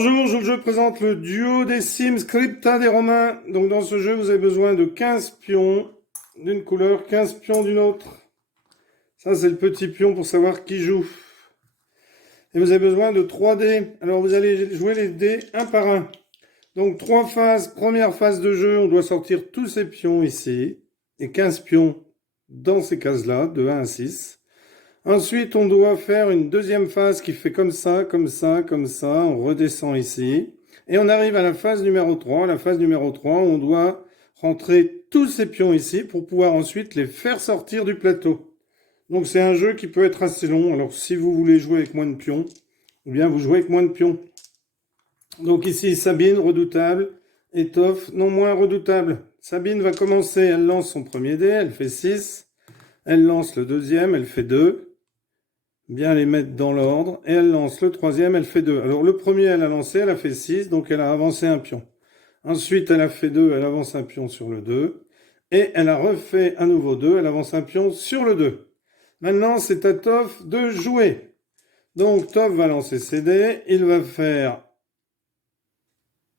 Bonjour, je présente le duo des Sims Crypta des Romains. Donc dans ce jeu, vous avez besoin de 15 pions d'une couleur, 15 pions d'une autre. Ça, c'est le petit pion pour savoir qui joue. Et vous avez besoin de 3 dés. Alors vous allez jouer les dés un par un. Donc 3 phases. Première phase de jeu, on doit sortir tous ces pions ici. Et 15 pions dans ces cases-là, de 1 à 6. Ensuite, on doit faire une deuxième phase qui fait comme ça, comme ça, comme ça. On redescend ici. Et on arrive à la phase numéro 3. La phase numéro 3, on doit rentrer tous ces pions ici pour pouvoir ensuite les faire sortir du plateau. Donc c'est un jeu qui peut être assez long. Alors si vous voulez jouer avec moins de pions, eh bien vous jouez avec moins de pions. Donc ici, Sabine, redoutable. Et Toff, non moins redoutable. Sabine va commencer, elle lance son premier dé, elle fait 6. Elle lance le deuxième, elle fait 2. Bien les mettre dans l'ordre. Et elle lance le troisième, elle fait 2. Alors le premier, elle a lancé, elle a fait 6, donc elle a avancé un pion. Ensuite, elle a fait 2, elle avance un pion sur le 2. Et elle a refait à nouveau 2, elle avance un pion sur le 2. Maintenant, c'est à Toff de jouer. Donc Toff va lancer ses dés, il va faire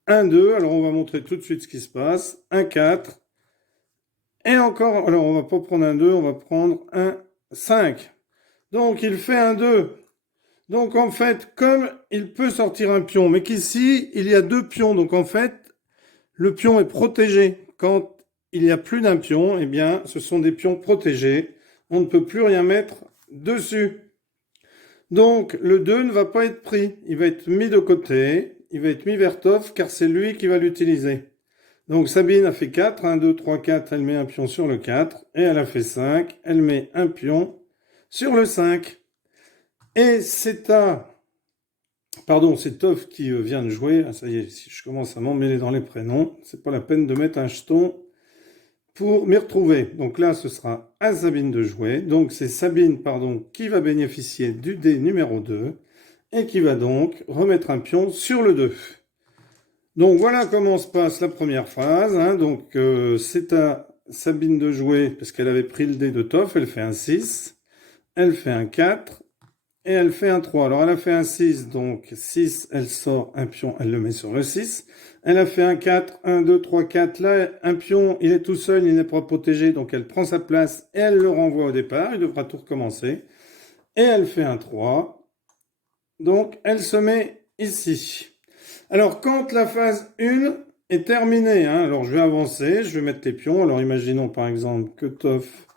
un 2, alors on va montrer tout de suite ce qui se passe. Un 4. Et encore, alors on va pas prendre un 2, on va prendre un 5. Donc il fait un 2. Donc en fait, comme il peut sortir un pion, mais qu'ici, il y a 2 pions, donc en fait, le pion est protégé. Quand il y a plus d'un pion, eh bien, ce sont des pions protégés. On ne peut plus rien mettre dessus. Donc le 2 ne va pas être pris. Il va être mis de côté. Il va être mis vers Toff, car c'est lui qui va l'utiliser. Donc Sabine a fait 4. 1, 2, 3, 4. Elle met un pion sur le 4. Et elle a fait 5. Elle met un pion sur le 5. Et c'est à... Pardon, c'est Toff qui vient de jouer. Ah, ça y est, si je commence à m'emmêler dans les prénoms, c'est pas la peine de mettre un jeton pour m'y retrouver. Donc là, ce sera à Sabine de jouer. Donc c'est Sabine, pardon, qui va bénéficier du dé numéro 2 et qui va donc remettre un pion sur le 2. Donc voilà comment se passe la première phase. Hein. Donc c'est à Sabine de jouer parce qu'elle avait pris le dé de Toff. Elle fait un 6. Elle fait un 4. Et elle fait un 3. Alors elle a fait un 6, donc 6, elle sort un pion, elle le met sur le 6. Elle a fait un 4, 1, 2, 3, 4. Là, un pion, il est tout seul, il n'est pas protégé, donc elle prend sa place et elle le renvoie au départ. Il devra tout recommencer. Et elle fait un 3. Donc elle se met ici. Alors quand la phase 1 est terminée, hein, alors je vais avancer, je vais mettre les pions. Alors imaginons par exemple que Toff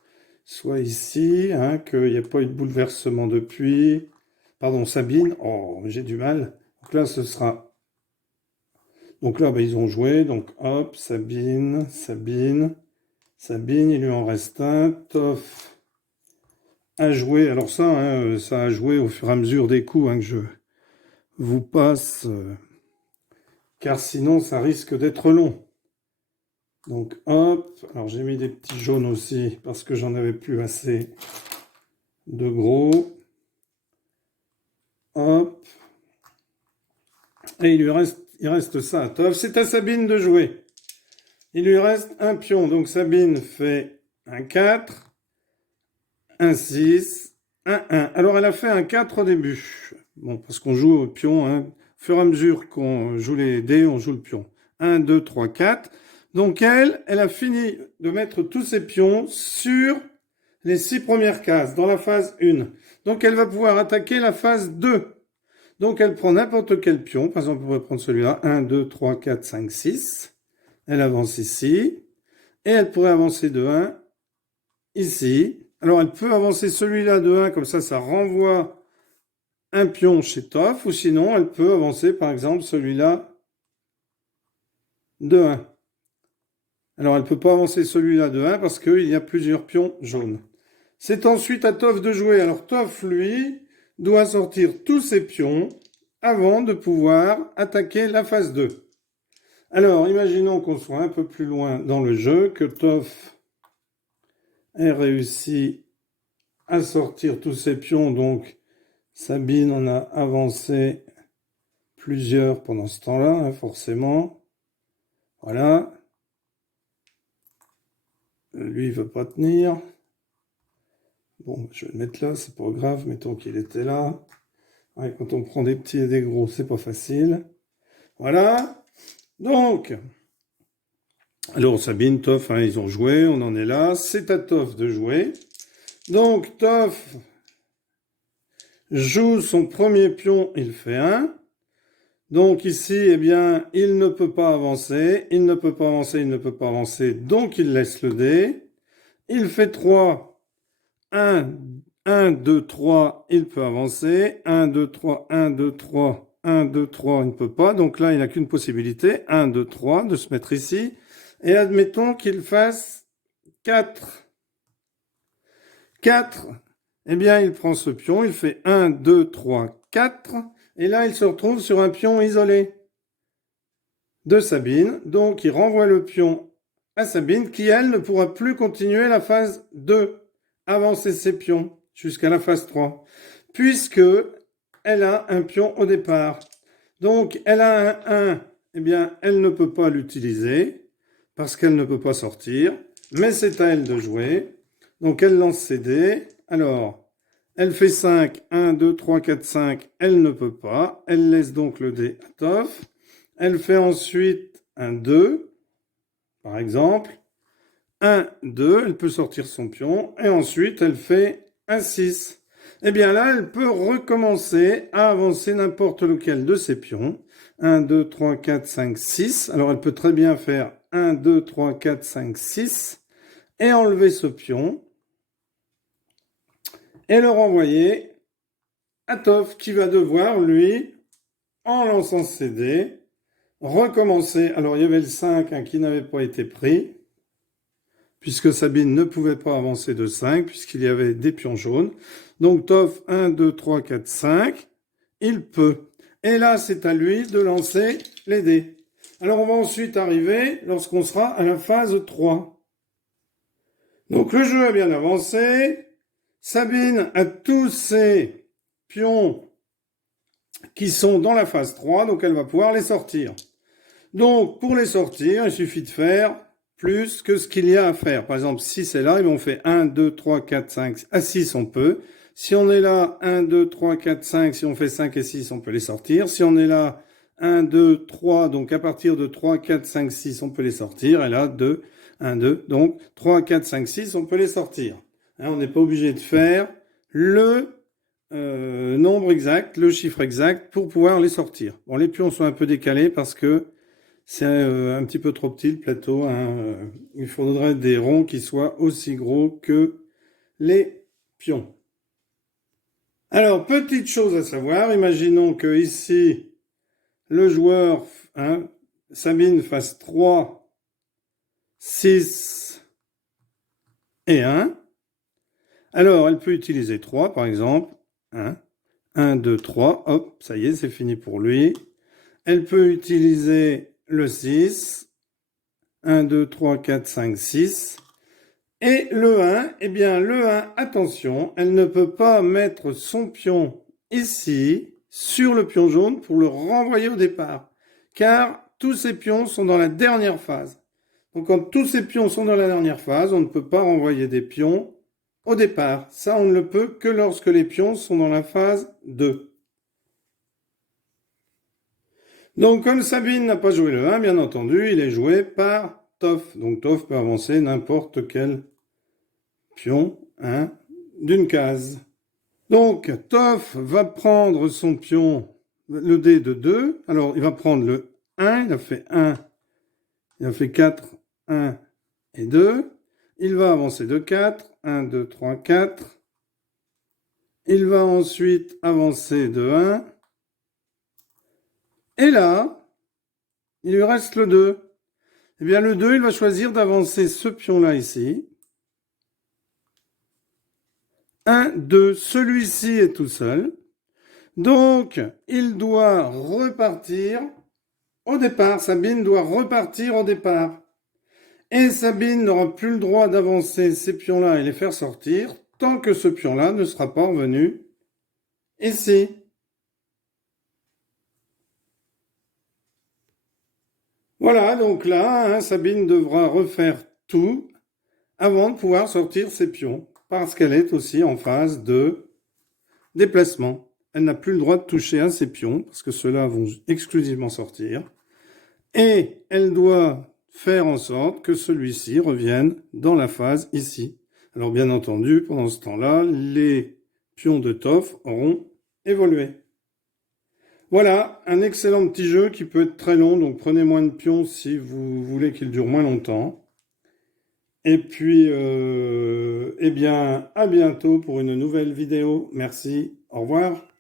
soit ici, hein, qu'il n'y ait pas eu de bouleversement depuis. Pardon, Sabine. Oh, j'ai du mal. Donc là, ce sera... Donc là, ils ont joué. Donc hop, Sabine, Sabine, Sabine, il lui en reste un. Toff a joué. Alors ça, hein, ça a joué au fur et à mesure des coups hein, que je vous passe. Car sinon, ça risque d'être long. Donc hop, alors j'ai mis des petits jaunes aussi parce que j'en avais plus assez de gros. Hop. Et il reste ça à Toff. C'est à Sabine de jouer. Il lui reste un pion. Donc Sabine fait un 4, un 6, un 1. Alors elle a fait un 4 au début. Bon, parce qu'on joue au pion. Hein. Au fur et à mesure qu'on joue les dés, on joue le pion. 1, 2, 3, 4. Donc elle a fini de mettre tous ses pions sur les 6 premières cases, dans la phase 1. Donc elle va pouvoir attaquer la phase 2. Donc elle prend n'importe quel pion. Par exemple, on pourrait prendre celui-là. 1, 2, 3, 4, 5, 6. Elle avance ici. Et elle pourrait avancer de 1 ici. Alors elle peut avancer celui-là de 1, comme ça renvoie un pion chez Toff. Ou sinon, elle peut avancer par exemple celui-là de 1. Alors elle ne peut pas avancer celui-là de 1 parce qu'il y a plusieurs pions jaunes. C'est ensuite à Toff de jouer. Alors Toff, lui, doit sortir tous ses pions avant de pouvoir attaquer la phase 2. Alors, imaginons qu'on soit un peu plus loin dans le jeu, que Toff ait réussi à sortir tous ses pions. Donc, Sabine en a avancé plusieurs pendant ce temps-là, hein, forcément. Voilà. Lui, il veut pas tenir. Bon, je vais le mettre là, c'est pas grave, mettons qu'il était là. Ouais, quand on prend des petits et des gros, c'est pas facile. Voilà. Donc, alors Sabine, Toff, hein, ils ont joué, on en est là. C'est à Toff de jouer. Donc, Toff joue son premier pion, il fait 1. Donc ici, eh bien, il ne peut pas avancer, il ne peut pas avancer, il ne peut pas avancer, donc il laisse le dé. Il fait 3, 1, 1, 2, 3, il peut avancer. 1, 2, 3, 1, 2, 3, 1, 2, 3, il ne peut pas. Donc là, il n'a qu'une possibilité, 1, 2, 3, de se mettre ici. Et admettons qu'il fasse 4. 4, eh bien, il prend ce pion, il fait 1, 2, 3, 4. Et là, il se retrouve sur un pion isolé de Sabine. Donc, il renvoie le pion à Sabine, qui, elle, ne pourra plus continuer la phase 2, avancer ses pions jusqu'à la phase 3, puisque elle a un pion au départ. Donc, elle a un 1, eh bien, elle ne peut pas l'utiliser, parce qu'elle ne peut pas sortir, mais c'est à elle de jouer. Donc, elle lance ses dés. Alors, elle fait 5, 1, 2, 3, 4, 5, elle ne peut pas. Elle laisse donc le dé à Toff. Elle fait ensuite un 2, par exemple. 1, 2, elle peut sortir son pion. Et ensuite, elle fait un 6. Eh bien là, elle peut recommencer à avancer n'importe lequel de ses pions. 1, 2, 3, 4, 5, 6. Alors, elle peut très bien faire 1, 2, 3, 4, 5, 6. Et enlever ce pion. Et le renvoyer à Toff, qui va devoir, lui, en lançant ses dés, recommencer. Alors, il y avait le 5 hein, qui n'avait pas été pris, puisque Sabine ne pouvait pas avancer de 5, puisqu'il y avait des pions jaunes. Donc, Toff, 1, 2, 3, 4, 5, il peut. Et là, c'est à lui de lancer les dés. Alors, on va ensuite arriver lorsqu'on sera à la phase 3. Donc, le jeu a bien avancé. Sabine a tous ses pions qui sont dans la phase 3, donc elle va pouvoir les sortir. Donc, pour les sortir, il suffit de faire plus que ce qu'il y a à faire. Par exemple, si c'est là, on fait 1, 2, 3, 4, 5. À 6, on peut. Si on est là, 1, 2, 3, 4, 5. Si on fait 5 et 6, on peut les sortir. Si on est là, 1, 2, 3. Donc, à partir de 3, 4, 5, 6, on peut les sortir. Et là, 2, 1, 2. Donc, 3, 4, 5, 6, on peut les sortir. Hein, on n'est pas obligé de faire le nombre exact, le chiffre exact pour pouvoir les sortir. Bon, les pions sont un peu décalés parce que c'est un petit peu trop petit le plateau. Hein. Il faudrait des ronds qui soient aussi gros que les pions. Alors, petite chose à savoir, imaginons que ici, le joueur, hein, Sabine, fasse 3, 6 et 1. Alors, elle peut utiliser 3, par exemple. 1, 2, 3. Hop, ça y est, c'est fini pour lui. Elle peut utiliser le 6. 1, 2, 3, 4, 5, 6. Et le 1, eh bien le 1, attention, elle ne peut pas mettre son pion ici, sur le pion jaune, pour le renvoyer au départ. Car tous ces pions sont dans la dernière phase. Donc quand tous ces pions sont dans la dernière phase, on ne peut pas renvoyer des pions au départ. Ça, on ne le peut que lorsque les pions sont dans la phase 2. Donc comme Sabine n'a pas joué le 1, bien entendu, il est joué par Toff. Donc Toff peut avancer n'importe quel pion d'une case. Donc, Toff va prendre son pion, le dé de 2. Alors, il va prendre le 1. Il a fait 1. Il a fait 4, 1 et 2. Il va avancer de 4. 1, 2, 3, 4. Il va ensuite avancer de 1. Et là, il lui reste le 2. Eh bien, le 2, il va choisir d'avancer ce pion-là ici. 1, 2, celui-ci est tout seul. Donc, il doit repartir au départ. Sabine doit repartir au départ. Et Sabine n'aura plus le droit d'avancer ces pions-là et les faire sortir tant que ce pion-là ne sera pas revenu ici. Voilà, donc là, Sabine devra refaire tout avant de pouvoir sortir ses pions, parce qu'elle est aussi en phase de déplacement. elle n'a plus le droit de toucher à ces pions, parce que ceux-là vont exclusivement sortir. Et elle doit faire en sorte que celui-ci revienne dans la phase ici. Alors bien entendu, pendant ce temps-là, les pions de Toff auront évolué. Voilà, un excellent petit jeu qui peut être très long, donc prenez moins de pions si vous voulez qu'il dure moins longtemps. Et puis, eh bien, à bientôt pour une nouvelle vidéo. Merci, au revoir.